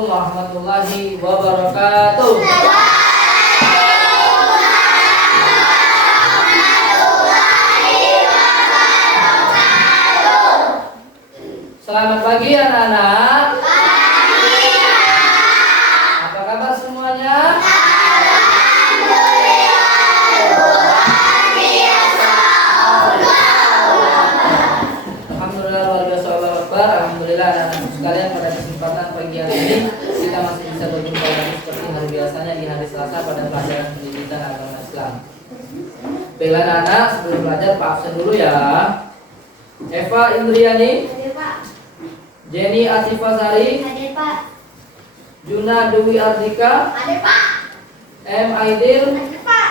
Assalamualaikum warahmatullahi wabarakatuh. Selamat pagi anak-anak. Apa kabar semuanya? Alhamdulillah luar biasa, Allah Akbar. Alhamdulillah anak-anak sekalian, pada kesempatan pagi hari ini kita masih bisa berjumpa lagi seperti hari biasanya di hari Selasa pada pelajaran pendidikan agama Islam. Baiklah anak-anak, sebelum belajar Pak absen dulu ya. Eva Indriani, Hadir Pak. Jenny Atifasari, Hadir Pak. Juna Dewi Ardika, Hadir Pak. M Aidil, Hadir Pak.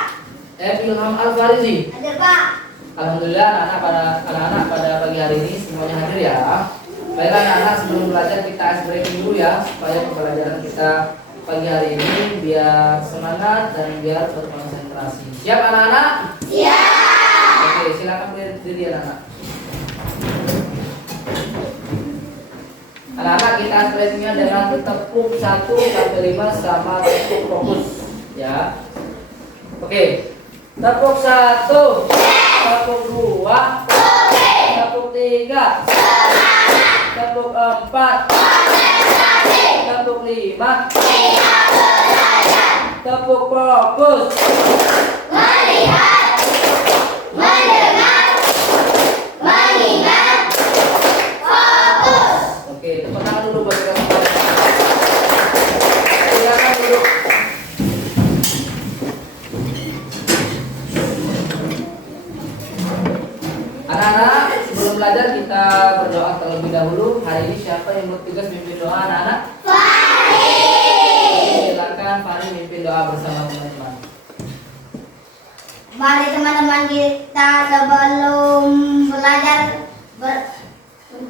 M Ilham Alfarizi. Hadir Pak. Alhamdulillah anak-anak pada pagi hari ini semuanya hadir ya. Baiklah anak-anak, sebelum belajar kita ice breaking dulu ya, supaya pembelajaran kita pagi hari ini biar semangat dan biar berkonsentrasi. Siap anak-anak? Siap. Oke, silakan berdiri anak-anak. Anak-anak, kita ice breakingnya dengan tepuk 1 sampai 5 sama tepuk fokus ya. Oke. Tepuk 1, tepuk 2, tepuk 3, tepuk 4, tepuk 5, tepuk fokus. Melihat, mendengar, mengingat, fokus. Oke, tepuk tangan dulu buat kamu. Silakan duduk. Anak-anak, sebelum belajar kita berdoa terlebih dahulu. Hari ini siapa yang bertugas mimpin doa anak-anak? Fahri. Silakan Fahri mimpin doa bersama teman-teman. Mari teman-teman kita sebelum belajar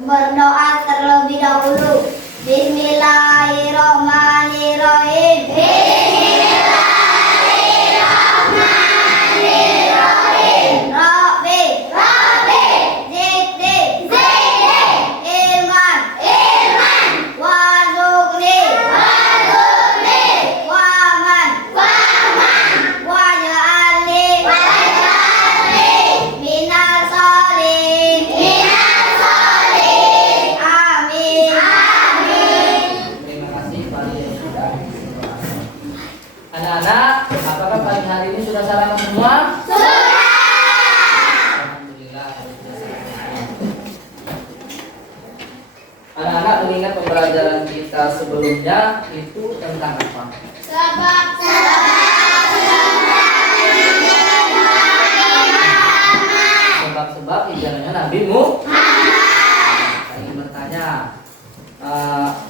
berdoa terlebih dahulu. Bismillahirrahmanirrahim. Bismillahirrahmanirrahim. Rabbi, Rabbi, Zidni, Zidni, Ilman, Ilman, Warzuqni, Warzuqni, Waman, Waman, Waj'alni, Waj'alni, Minal Sholihin, Minal Sholihin. Amin. Amin. Terima kasih Fahri yang sudah mimpin doa. Anak-anak, apakah pagi hari ini sudah sarapan semua? Alhamdulillah. Anak-anak, mengingat pembelajaran kita sebelumnya itu tentang apa? Sebab-sebab hijrahnya Nabi Muhammad. Saya ingin bertanya,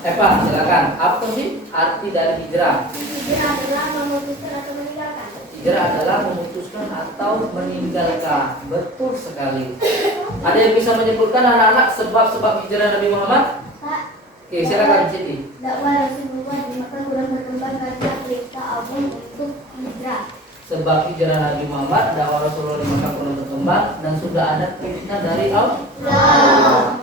Eva, silakan. Apa sih arti dari hijrah? Hijrah adalah memutuskan atau meninggalkan. Hijrah adalah memutuskan atau meninggalkan. Betul sekali. Ada yang bisa menyebutkan anak-anak sebab-sebab hijrah Nabi Muhammad? Pak, Oke, silakan Siti. dakwah Rasulullah di Makkah kurang berkembang karena perintah Allah untuk hijrah. Sebab hijrah Nabi Muhammad, dakwah Rasulullah di Makkah kurang berkembang dan sudah ada perintah dari Allah.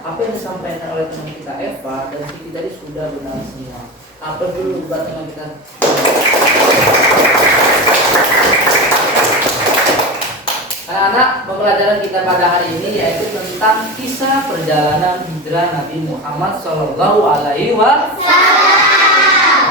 Apa yang disampaikan oleh teman kita Eva dan Siti tadi sudah benar semua. Apa dulu buat teman kita? Anak-anak, pembelajaran kita pada hari ini yaitu tentang kisah perjalanan hijrah Nabi Muhammad Shallallahu Alaihi Wasallam.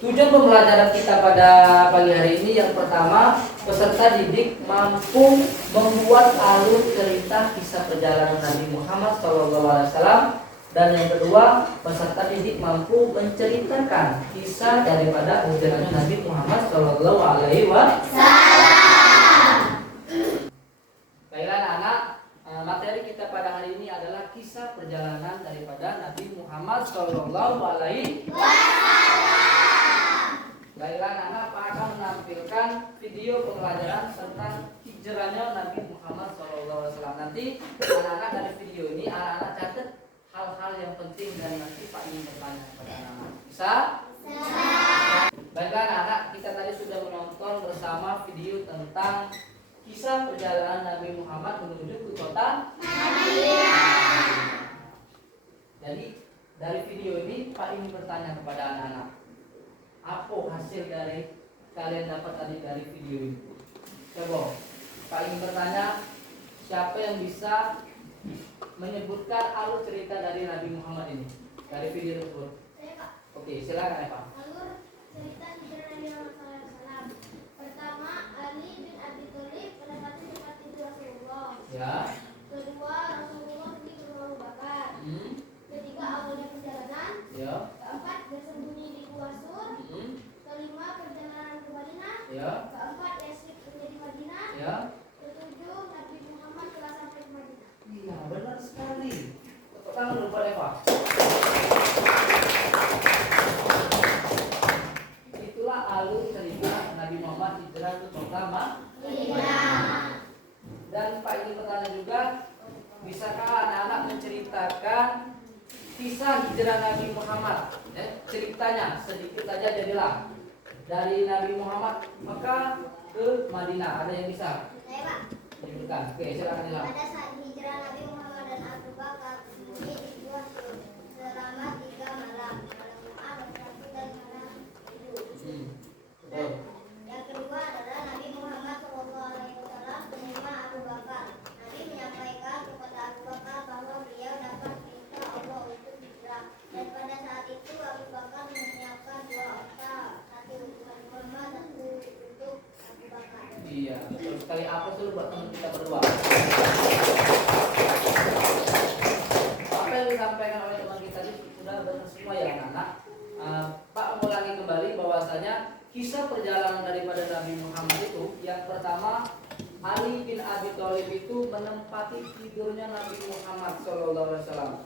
Tujuan pembelajaran kita pada pagi hari ini yang pertama, peserta didik mampu membuat alur cerita kisah perjalanan Nabi Muhammad Shallallahu Alaihi Wasallam. Dan yang kedua, peserta didik mampu menceritakan kisah daripada hijrahnya Nabi Muhammad Shallallahu Alaihi Wasallam. Baiklah anak, materi kita pada hari ini adalah kisah perjalanan daripada Nabi Muhammad Shallallahu Alaihi Wasallam. Baiklah anak, Pak akan menampilkan video pembelajaran tentang hijrahnya Nabi Muhammad Shallallahu Alaihi Wasallam. Nanti anak-anak dari video ini anak-anak catat hal-hal yang penting dan nanti Pak ingin bertanya kepada anak-anak. Bisa? Baiklah anak-anak, kita tadi sudah menonton bersama video tentang kisah perjalanan Nabi Muhammad menuju ke kota Madinah. Jadi dari video ini Pak ingin bertanya kepada anak-anak, apa hasil dari kalian dapat tadi dari video ini? Coba Pak ingin bertanya, siapa yang bisa menyebutkan alur cerita dari Nabi Muhammad ini dari video tersebut? Saya, Pak. Oke, silakan ya Pak. Alur cerita hijrah Nabi Muhammad SAW. Pertama, Ali bin Abi Thalib mendapati tempat tidur Rasulullah. Ya. Kedua, Rasulullah pergi ke rumah Abu Bakar. Hmm. Ketiga, awalnya perjalanan. Ya. Keempat, bersembunyi di Gua Sur. Hmm. Kelima, perjalanan ke Madinah. Ya. Keempat, Yasrib menjadi Madinah. Ya. Ketujuh, Nabi Muhammad telah sampai ke Madinah. Iya, benar sekali. Tepuk tangan dulu Pak Eva. Itulah alur cerita Nabi Muhammad hijrah ke pertama. Iya. Dan Pak ingin bertanya juga, bisakah anak-anak menceritakan kisah hijrah Nabi Muhammad? Ceritanya sedikit saja jadilah dari Nabi Muhammad Mekah ke Madinah. Ada yang bisa Saya, Pak. menyebutkan? Oke, silakan Ilham. Pada saat hijrah Nabi Muhammad dan Abu Bakar bersembunyi di Gua Sur selama 3 malam. Malam Jumat, Sabtu dan malam Minggu. Betul. Yang kedua adalah Nabi Muhammad SAW menerima Abu Bakar. Nabi menyampaikan kepada Abu Bakar bahwa beliau dapat perintah Allah untuk hijrah. Dan pada saat itu Abu Bakar menyiapkan 2 onta, satu untuk Nabi Muhammad, satu untuk Abu Bakar. Iya, betul sekali. Apa dulu buat teman kita berdua? Apa yang disampaikan oleh teman kita ini sudah benar semua ya anak-anak. Pak mengulangi kembali bahwasanya kisah perjalanan daripada Nabi Muhammad itu yang pertama, Ali bin Abi Thalib itu menempati tidurnya Nabi Muhammad SAW.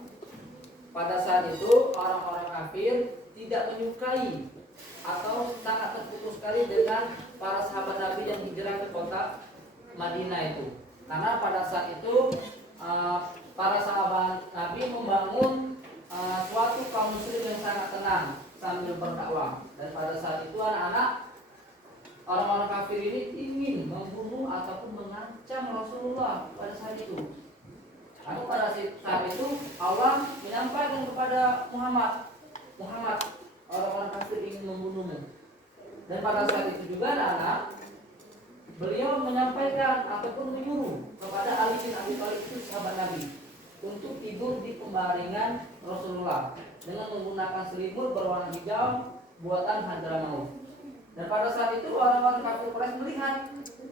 Pada saat itu orang-orang kafir tidak menyukai atau sangat terpukul sekali dengan para sahabat Nabi yang hijrah ke kota Madinah itu. Karena pada saat itu para sahabat Nabi membangun suatu kaum muslim yang sangat tenang sambil berdakwah. Dan pada saat itu anak-anak orang-orang kafir ini ingin membunuh ataupun mengancam Rasulullah pada saat itu. Namun pada saat itu Allah menyampaikan kepada Muhammad, orang-orang kafir ingin membunuhmu. Dan pada saat itu juga anak-anak beliau menyampaikan ataupun menyuruh kepada Ali bin Abi Thalib itu sahabat Nabi untuk tidur di pembaringan Rasulullah dengan menggunakan selimut berwarna hijau buatan Hadramaut. Dan pada saat itu orang-orang kafir Quraisy melihat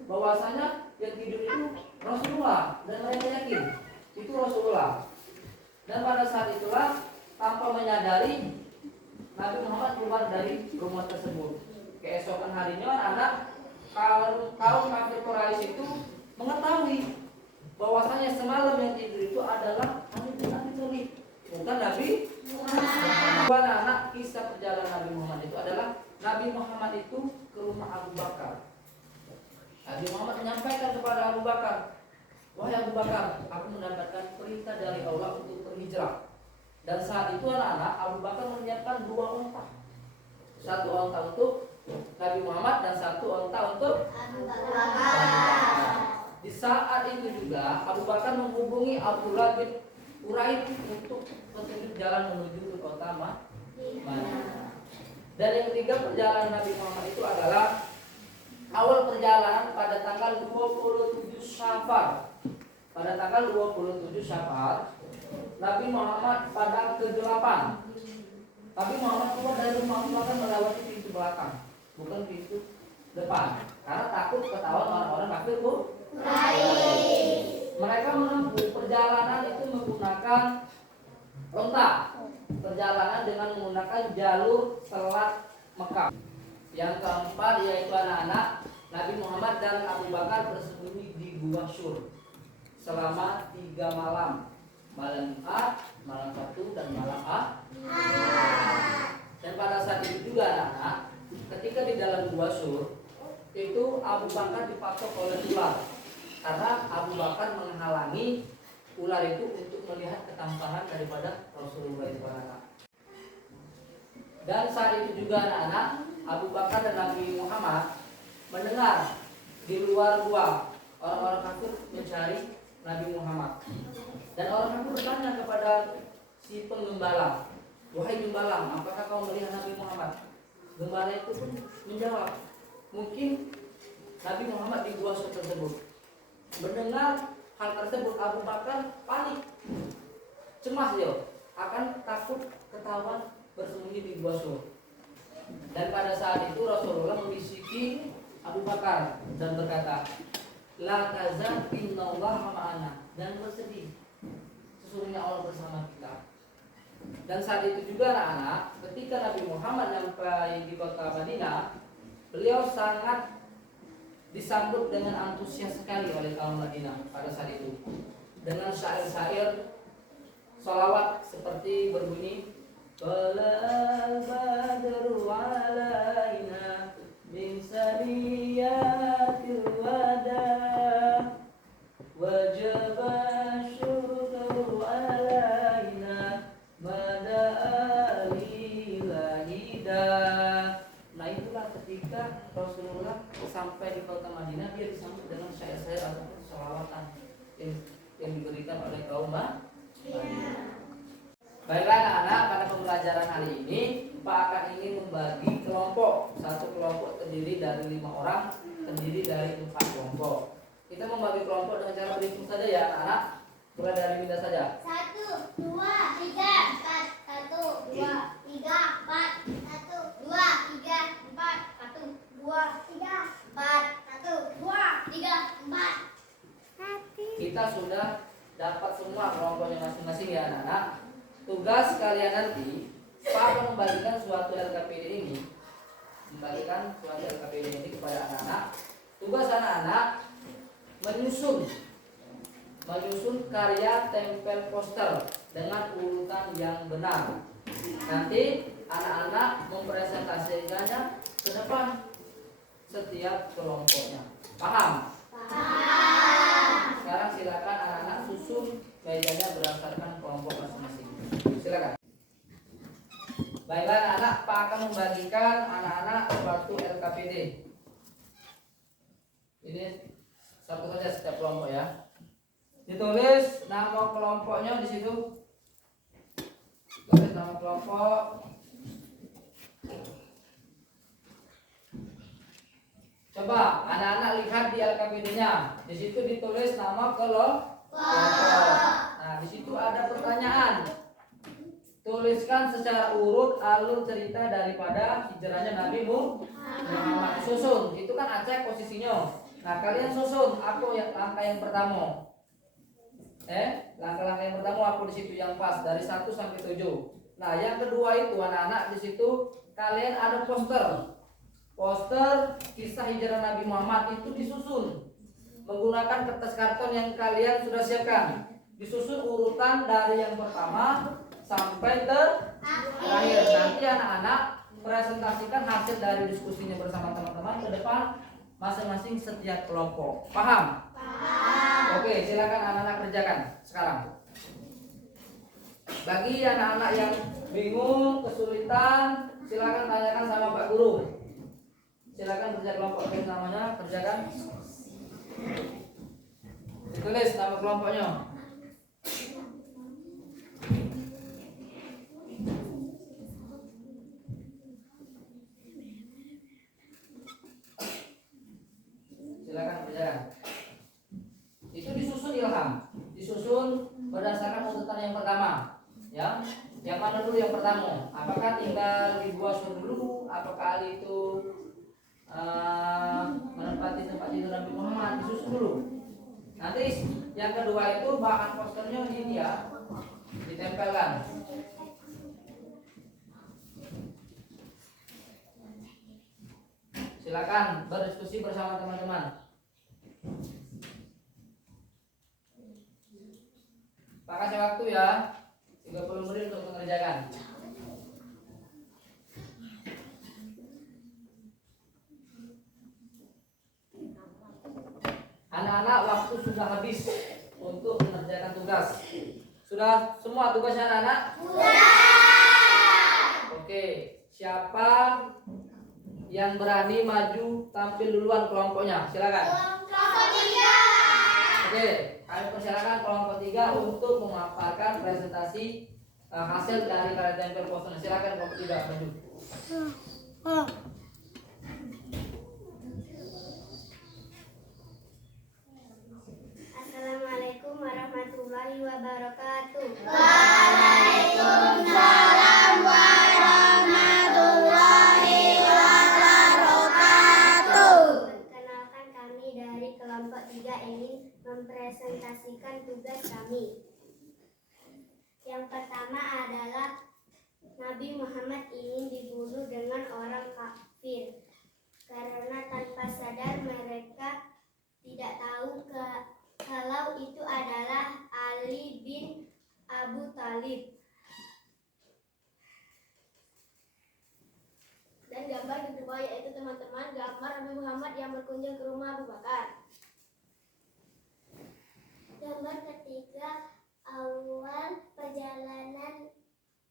bahwasanya yang tidur itu Rasulullah dan mereka yakin itu Rasulullah. Dan pada saat itulah tanpa menyadari Nabi Muhammad keluar dari rumah tersebut. Keesokan harinya anak-anak kaum kafir Quraisy itu mengetahui bahwasanya semalam yang tidur itu adalah Ali bin Abi Thalib, bukan Nabi Muhammad. Anak kisah perjalanan Nabi Muhammad itu adalah Nabi Muhammad itu ke rumah Abu Bakar. Nabi Muhammad menyampaikan kepada Abu Bakar, wahai Abu Bakar, aku mendapatkan perintah dari Allah untuk berhijrah. Dan saat itu anak-anak Abu Bakar menyiapkan 2 onta. Satu onta untuk Nabi Muhammad dan satu onta untuk Abu Bakar. Di saat itu juga Abu Bakar menghubungi Abdullah bin Uraid untuk petunjuk jalan menuju ke kota Madinah. Dan yang ketiga perjalanan Nabi Muhammad itu adalah awal perjalanan pada tanggal 27 Syafar. Pada tanggal 27 Syafar Nabi Muhammad pada ke-8. Nabi Muhammad keluar dari rumah Abu Bakar melewati pintu belakang, bukan pintu depan, karena takut ketahuan orang-orang kafir Mereka menempuh perjalanan itu menggunakan onta. Perjalanan dengan menggunakan jalur selat Mekah. Yang keempat yaitu anak-anak Nabi Muhammad dan Abu Bakar bersembunyi di Gua Sur selama 3 malam. Malam Jumat, malam Sabtu dan malam Ahad. Dan pada saat itu juga anak-anak, ketika di dalam Gua Sur itu Abu Bakar dipatok oleh ular. Karena Abu Bakar menghalangi ular itu untuk melihat ketampanan daripada Rasulullah itu anak. Dan saat itu juga anak-anak Abu Bakar dan Nabi Muhammad mendengar di luar gua orang-orang kafir mencari Nabi Muhammad. Dan orang kafir bertanya kepada si penggembala, "Wahai gembala, apakah kau melihat Nabi Muhammad?" Gembala itu pun menjawab, "Mungkin Nabi Muhammad di gua Sur tersebut." Mendengar hal tersebut, Abu Bakar panik, cemas dia, akan takut ketahuan bersembunyi di gua Sur. Dan pada saat itu Rasulullah membisiki Abu Bakar dan berkata, "La tazan innallaha ma'ana," dan bersedih, sesungguhnya Allah bersama kita. Dan saat itu juga anak-anak, ketika Nabi Muhammad sampai di kota Madinah, beliau sangat disambut dengan antusias sekali oleh kaum Madinah pada saat itu, dengan syair-syair sholawat seperti berbunyi, "Talal badru alaina min saniyatil wada wajaba syukru alaina mada alilahida." Nah, itulah ketika Rasulullah sampai di kota Madinah, dia disambut dengan syair-syair ataupun sholawatan yang diberikan oleh kaum Madinah. Baiklah anak-anak, pada pembelajaran hari ini Pak akan ingin membagi kelompok. Satu kelompok terdiri dari 5 orang, terdiri dari 4 kelompok. Kita membagi kelompok dengan cara berhitung saja ya anak-anak. Mulai dari Minda saja. 1, 2, 3, 4. 1, 2, 3, 4. 1, 2, 3, 4. 1, 2, 3, 4. 1, 2, 3, 4. Kita sudah dapat semua kelompoknya masing-masing ya anak-anak. Tugas kalian nanti, Pak akan membagikan suatu LKPD ini, kepada anak-anak. Tugas anak-anak menyusun karya tempel poster dengan urutan yang benar. Nanti anak-anak mempresentasikannya ke depan setiap kelompoknya. Paham? Sekarang silakan anak-anak susun mejanya berdasarkan kelompok masing-masing. Silakan. Baiklah anak-anak, Pak akan membagikan anak-anak suatu LKPD. Ini satu saja setiap kelompok ya. Ditulis nama kelompoknya di situ. Tulis nama kelompok. Coba anak-anak lihat di LKPD-nya. Di situ ditulis nama kelompok. Nah, di situ ada pertanyaan. Tuliskan secara urut alur cerita daripada hijrahnya Nabi Muhammad. Susun. Itu kan acak posisinya. Nah, kalian susun. Aku yang langkah yang pertama. Langkah-langkah yang pertama aku di situ yang pas dari 1 sampai 7. Nah, yang kedua itu anak-anak di situ kalian ada poster. Poster kisah hijrah Nabi Muhammad itu disusun menggunakan kertas karton yang kalian sudah siapkan. Disusun urutan dari yang pertama sampai terakhir. Nanti anak-anak presentasikan hasil dari diskusinya bersama teman-teman ke depan masing-masing setiap kelompok. Paham? Paham. Oke, silakan anak-anak kerjakan sekarang. Bagi anak-anak yang bingung, kesulitan, silakan tanyakan sama Pak Guru. Silakan kerja kelompok namanya, kerjakan. Ditulis nama kelompoknya. Silakan kerjakan. Itu disusun ilham, disusun berdasarkan urutan yang pertama. Ya, yang mana dulu yang pertama? Apakah tinggal di Gua Sur dulu? Apakah Ali itu menempati tempat tidur Nabi Muhammad? Disusun dulu. Nanti yang kedua itu bahan posternya ini ya, ditempelkan. Silakan berdiskusi bersama teman-teman. Pak kasih waktu ya, 30 menit untuk mengerjakan. Anak-anak, waktu sudah habis untuk mengerjakan tugas. Sudah semua tugasnya anak-anak? Sudah. Oke, siapa yang berani maju tampil duluan kelompoknya? Silakan. Kelompok 3. Oke, kami persilakan kelompok 3 untuk memaparkan presentasi hasil dari karet tempel posternya. Silakan kelompok 3 maju. Assalamualaikum warahmatullahi wabarakatuh. Waalaikumsalam warahmatullahi wabarakatuh. Perkenalkan, kami dari kelompok 3 ingin mempresentasikan tugas kami. Yang pertama adalah Nabi Muhammad ingin dibunuh dengan orang kafir karena tanpa sadar mereka tidak tahu kalau itu adalah Ali bin Abu Thalib. Dan gambar di bawah yaitu teman-teman gambar Nabi Muhammad yang berkunjung ke rumah Abu Bakar. Gambar ketiga, awal perjalanan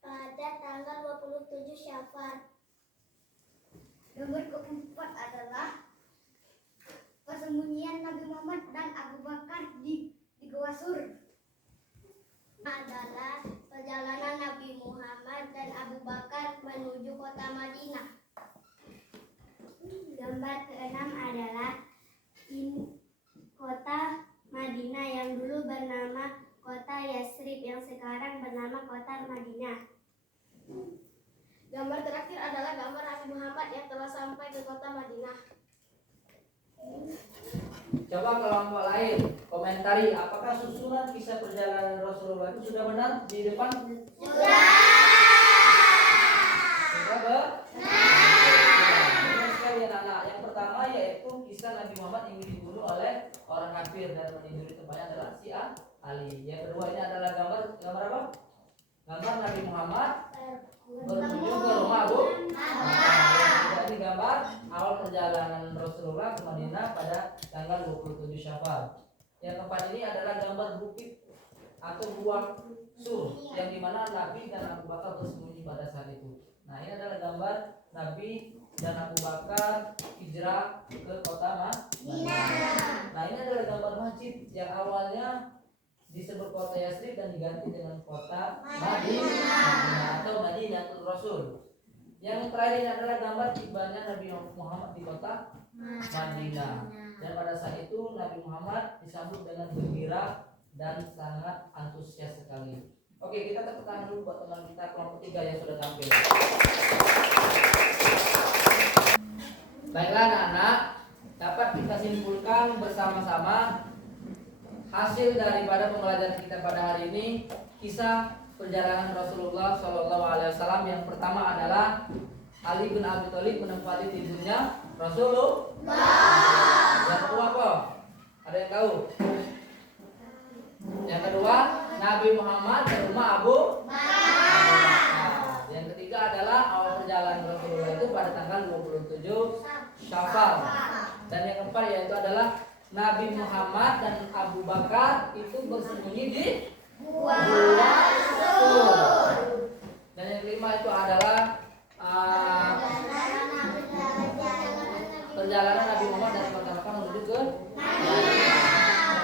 pada tanggal 27 Syawal. Gambar keempat adalah persembunyian Nabi Muhammad dan Abu Bakar di Gua Sur. Adalah perjalanan Nabi Muhammad dan Abu Bakar menuju kota Madinah. Gambar keenam adalah kota Madinah yang dulu bernama kota Yasrib yang sekarang bernama kota Madinah. Gambar terakhir adalah gambar Nabi Muhammad yang telah sampai ke kota Madinah. Coba kelompok lain komentari apakah susunan kisah perjalanan Rasulullah itu sudah benar di depan? Sudah benar sekali anak-anak. Yang pertama yaitu kisah Nabi Muhammad yang dibunuh oleh orang kafir dan meniduri tempatnya adalah si Ali. Yang kedua ini adalah gambar apa? Gambar Nabi Muhammad berkunjung ke rumah Abu Bakar. Ini gambar awal perjalanan Rasulullah ke Madinah pada tanggal 27 Syawal. Yang keempat ini adalah gambar bukit atau gua Sur yang dimana Nabi dan Abu Bakar bersembunyi pada saat itu. Nah, ini adalah gambar Nabi dan Abu Bakar hijrah ke kota Madinah. Nah, ini adalah gambar masjid yang awalnya disebut kota Yasrib dan diganti dengan kota Madinah atau Madinatul Rasul. Yang terakhir ini adalah gambar tibanya Nabi Muhammad di kota Madinah. Dan pada saat itu Nabi Muhammad disambut dengan gembira dan sangat antusias sekali. Oke, kita tepuk tangan dulu buat teman kita kelompok 3 yang sudah tampil. Baiklah anak-anak, dapat kita simpulkan bersama-sama hasil daripada pembelajaran kita pada hari ini, kisah perjalanan Rasulullah SAW. Yang pertama adalah Ali bin Abi Thalib menempati tidurnya Rasulullah. Yang kedua apa? Ada yang tahu? Yang kedua, Nabi Muhammad ke rumah Abu Bakar. Yang ketiga adalah awal perjalanan Rasulullah itu pada tanggal 27 Syawal. Dan yang keempat yaitu adalah Nabi Muhammad dan Abu Bakar itu bersembunyi di Gua Sur. Dan yang kelima itu adalah perjalanan Nabi Muhammad dari kota Mekah menuju ke Madinah.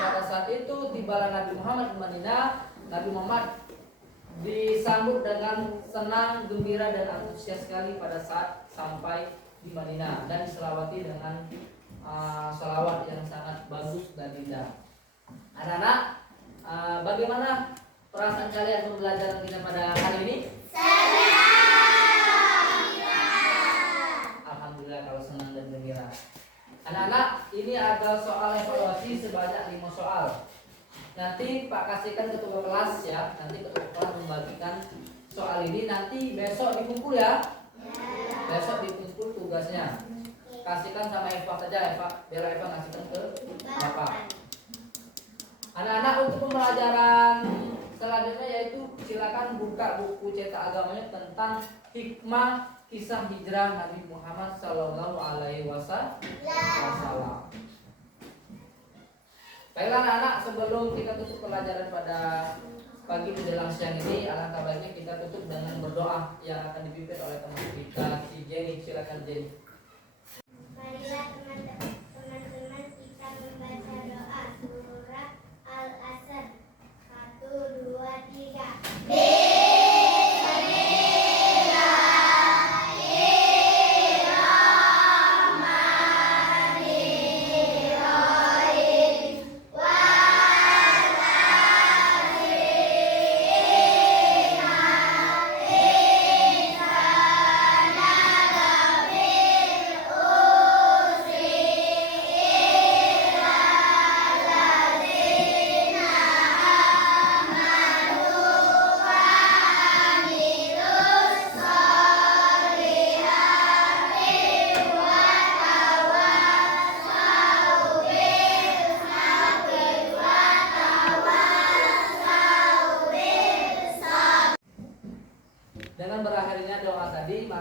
Pada saat itu tibalah Nabi Muhammad di Madinah. Nabi Muhammad disambut dengan senang, gembira dan antusias sekali pada saat sampai di Madinah dan diselawati dengan salawat yang sangat bagus dan indah. Anak-anak, bagaimana perasaan kalian pembelajaran kita pada hari ini? Alhamdulillah kalau senang dan gembira. Anak-anak, ini ada soal evaluasi sebanyak 5 soal. Nanti Pak kasihkan ketua kelas ya. Nanti ketua kelas membagikan soal ini. Nanti besok dikumpul ya. Besok dikumpul tugasnya. Kasihkan sama Eva saja, biar Eva ngasihkan ke Bapak. Anak-anak, untuk pembelajaran selanjutnya yaitu silakan buka buku cetak agamanya tentang hikmah kisah hijrah Nabi Muhammad Sallallahu Alaihi Wasallam. Baiklah anak-anak, sebelum kita tutup pelajaran pada pagi menjelang siang ini, alangkah baiknya kita tutup dengan berdoa yang akan dipimpin oleh teman kita, si Jenny. Silakan Jenny. Marilah teman-teman kita membaca doa surah Al-Asr 1, 2, 3.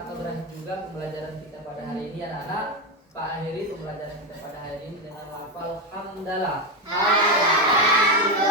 maka berakhir juga pembelajaran kita pada hari ini anak-anak. Pak akhiri pembelajaran kita pada hari ini dengan lafal hamdalah. Alhamdulillah.